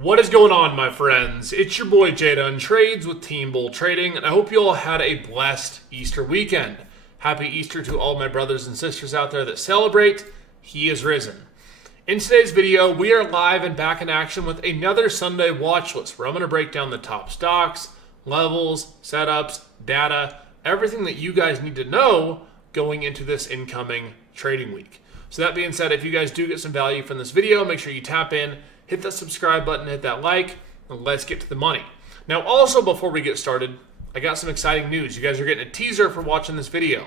What is going on, my friends? It's your boy Jada on Trades with Team Bull Trading, and I hope you all had a blessed Easter weekend. Happy Easter to all my brothers and sisters out there that celebrate. He is risen. In today's video, we are live and back in action with another Sunday watch list where I'm going to break down the top stocks, levels, setups, data, everything that you guys need to know going into this incoming trading week. So that being said, if you guys do get some value from this video, make sure you tap in, hit that subscribe button, hit that like, and let's get to the money. Now, also before we get started, I got some exciting news. You guys are getting a teaser for watching this video.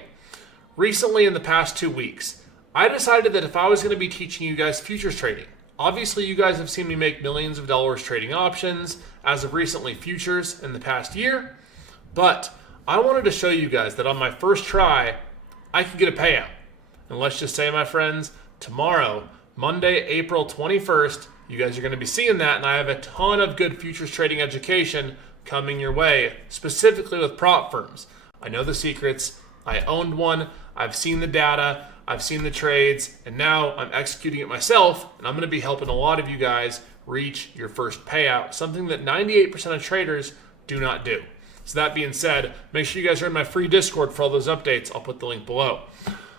Recently, in the past 2 weeks, I decided that if I was going to be teaching you guys futures trading, obviously you guys have seen me make millions of dollars trading options, as of recently futures in the past year, but I wanted to show you guys that on my first try, I could get a payout. And let's just say, my friends, tomorrow, Monday, April 21st, you guys are going to be seeing that, and I have a ton of good futures trading education coming your way, specifically with prop firms. I know the secrets. I owned one. I've seen the data. I've seen the trades, and now I'm executing it myself, and I'm going to be helping a lot of you guys reach your first payout, something that 98% of traders do not do. So that being said, make sure you guys are in my free Discord for all those updates. I'll put the link below.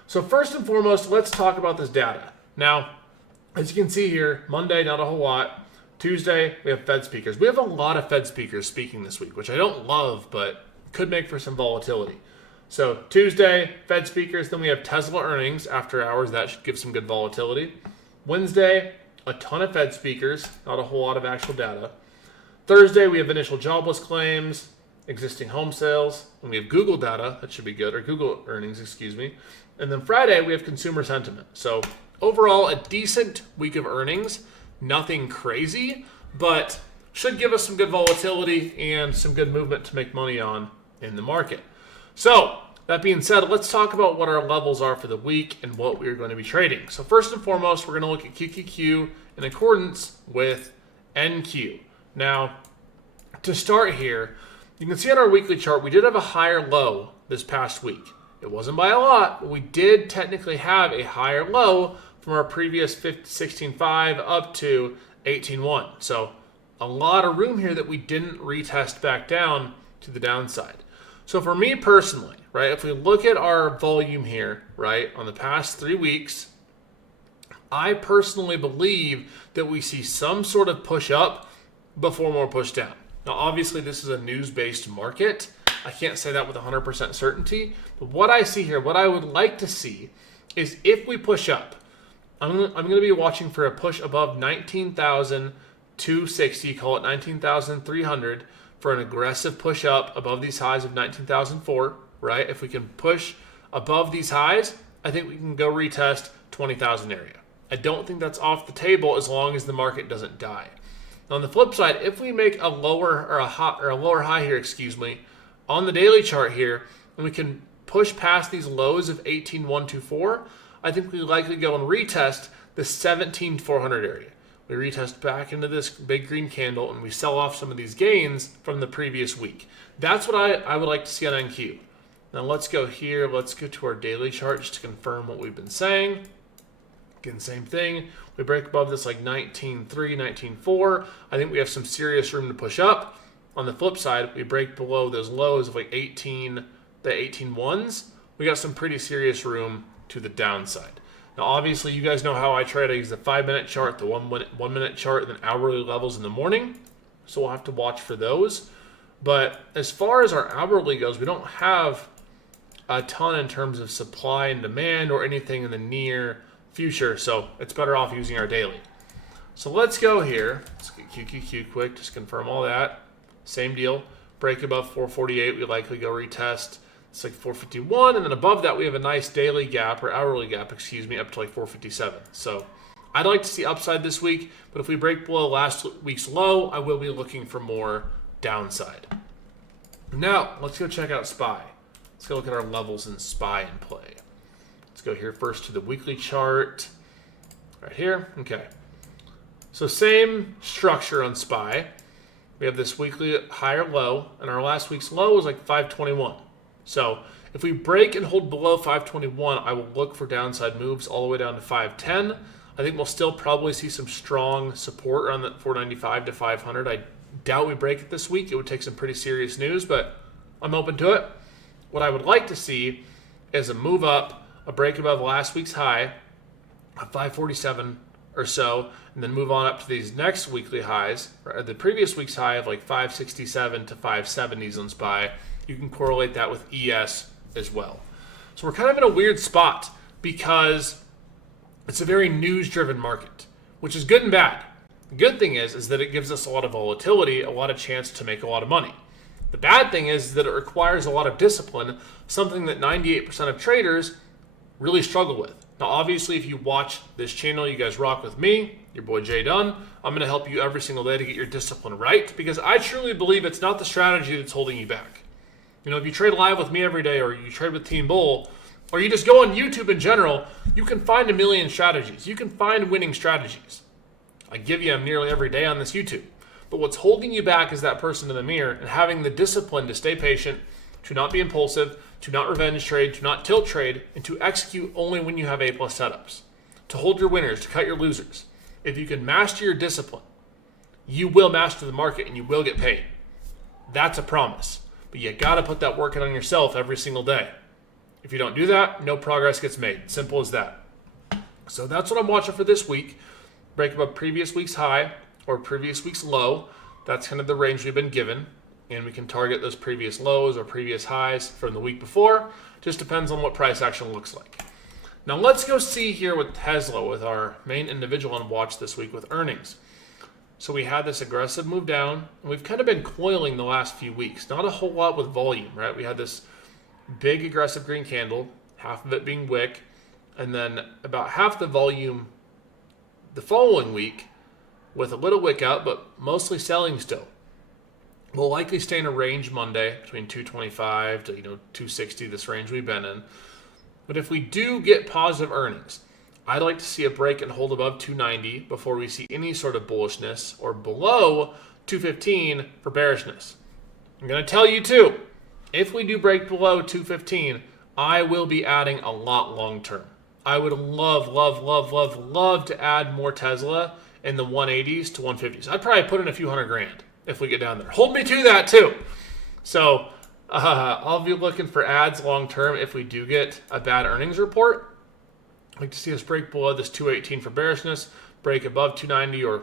So first and foremost, let's talk about this data. Now, as you can see here, Monday, not a whole lot. Tuesday, we have Fed speakers. We have a lot of Fed speakers speaking this week, which I don't love, but could make for some volatility. So Tuesday, Fed speakers. Then we have Tesla earnings after hours. That should give some good volatility. Wednesday, a ton of Fed speakers. Not a whole lot of actual data. Thursday, we have initial jobless claims, existing home sales. And we have Google data. That should be good. Or Google earnings, excuse me. And then Friday, we have consumer sentiment. So overall, a decent week of earnings. Nothing crazy, but should give us some good volatility and some good movement to make money on in the market. So that being said, let's talk about what our levels are for the week and what we're going to be trading. So first and foremost, we're going to look at QQQ in accordance with NQ. Now, to start here, you can see on our weekly chart, we did have a higher low this past week. It wasn't by a lot, but we did technically have a higher low from our previous 16.5 up to 18.1. So a lot of room here that we didn't retest back down to the downside. So for me personally, right, if we look at our volume here, right, on the past 3 weeks, I personally believe that we see some sort of push up before more push down. Now, obviously, this is a news-based market. I can't say that with 100% certainty, but what I see here, what I would like to see is if we push up, I'm going to be watching for a push above 19,260, call it 19,300, for an aggressive push up above these highs of 19,004, right? If we can push above these highs, I think we can go retest 20,000 area. I don't think that's off the table as long as the market doesn't die. Now, on the flip side, if we make a lower or a lower high here, on the daily chart here, and we can push past these lows of 18,124, I think we likely go and retest the 17,400 area. We retest back into this big green candle, and we sell off some of these gains from the previous week. That's what I would like to see on NQ. Now let's go here. Let's go to our daily chart just to confirm what we've been saying. Again, same thing. We break above this like 19.3, 19.4. I think we have some serious room to push up. On the flip side, we break below those lows of like 18, the 18.1s. We got some pretty serious room to the downside. Now, obviously, you guys know how I trade. I use the 5-minute chart, the 1 minute chart, and then hourly levels in the morning. So we'll have to watch for those. But as far as our hourly goes, we don't have a ton in terms of supply and demand or anything in the near future. So it's better off using our daily. So let's go here. Let's get QQQ quick, just confirm all that. Same deal. Break above 448, we likely go retest. It's like 451, and then above that we have a nice daily gap, or hourly gap, up to like 457. So I'd like to see upside this week, but if we break below last week's low, I will be looking for more downside. Now, let's go check out SPY. Let's go look at our levels in SPY and play. Let's go here first to the weekly chart. Right here. Okay. So same structure on SPY. We have this weekly higher low, and our last week's low was like 521. So if we break and hold below 521, I will look for downside moves all the way down to 510. I think we'll still probably see some strong support around that 495 to 500. I doubt we break it this week. It would take some pretty serious news, but I'm open to it. What I would like to see is a move up, a break above last week's high of 547 or so, and then move on up to these next weekly highs, or the previous week's high of like 567 to 570s on SPY. You can correlate that with ES as well. So we're kind of in a weird spot because it's a very news-driven market, which is good and bad. The good thing is that it gives us a lot of volatility, a lot of chance to make a lot of money. The bad thing is that it requires a lot of discipline, something that 98% of traders really struggle with. Now, obviously, if you watch this channel, you guys rock with me, your boy Jay Dunn. I'm going to help you every single day to get your discipline right, because I truly believe it's not the strategy that's holding you back. You know, if you trade live with me every day, or you trade with Team Bull, or you just go on YouTube in general, you can find a million strategies. You can find winning strategies. I give you them nearly every day on this YouTube. But what's holding you back is that person in the mirror and having the discipline to stay patient, to not be impulsive, to not revenge trade, to not tilt trade, and to execute only when you have A+ setups. To hold your winners, to cut your losers. If you can master your discipline, you will master the market and you will get paid. That's a promise. But you got to put that work in on yourself every single day. If you don't do that, no progress gets made. Simple as that. So that's what I'm watching for this week. Break above previous week's high or previous week's low. That's kind of the range we've been given. And we can target those previous lows or previous highs from the week before. Just depends on what price action looks like. Now let's go see here with Tesla, with our main individual on watch this week with earnings. So we had this aggressive move down, and we've kind of been coiling the last few weeks. Not a whole lot with volume, right? We had this big aggressive green candle, half of it being wick, and then about half the volume the following week with a little wick out, but mostly selling still. We'll likely stay in a range Monday between 225 to 260, this range we've been in. But if we do get positive earnings, I'd like to see a break and hold above 290 before we see any sort of bullishness, or below 215 for bearishness. I'm going to tell you too, if we do break below 215, I will be adding a lot long term. I would love to add more Tesla in the 180s to 150s. I'd probably put in a few $100,000 if we get down there. Hold me to that too. So I'll be looking for ads long term if we do get a bad earnings report. I'd like to see us break below this 218 for bearishness, break above 290, or a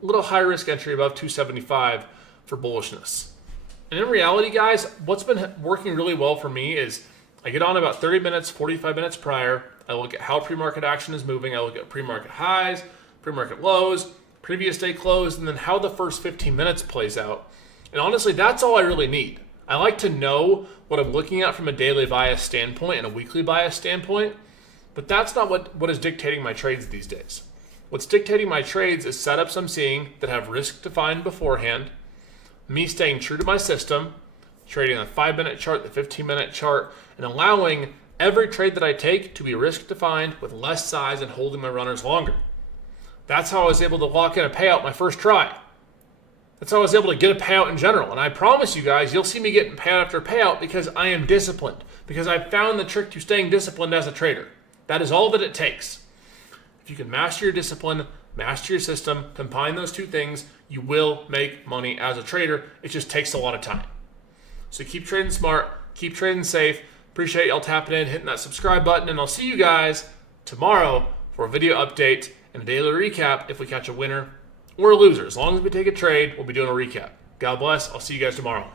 little high risk entry above 275 for bullishness. And in reality, guys, what's been working really well for me is I get on about 30 minutes, 45 minutes prior. I look at how pre-market action is moving. I look at pre-market highs, pre-market lows, previous day close, and then how the first 15 minutes plays out. And honestly, that's all I really need. I like to know what I'm looking at from a daily bias standpoint and a weekly bias standpoint, but that's not what is dictating my trades these days. What's dictating my trades is setups I'm seeing that have risk defined beforehand, me staying true to my system, trading the 5-minute chart, the 15-minute chart, and allowing every trade that I take to be risk defined with less size and holding my runners longer. That's how I was able to lock in a payout my first try. That's how I was able to get a payout in general. And I promise you guys, you'll see me getting payout after payout because I am disciplined. Because I've found the trick to staying disciplined as a trader. That is all that it takes. If you can master your discipline, master your system, combine those two things, you will make money as a trader. It just takes a lot of time. So keep trading smart, keep trading safe. Appreciate y'all tapping in, hitting that subscribe button, and I'll see you guys tomorrow for a video update and a daily recap if we catch a winner or a loser. As long as we take a trade, we'll be doing a recap. God bless. I'll see you guys tomorrow.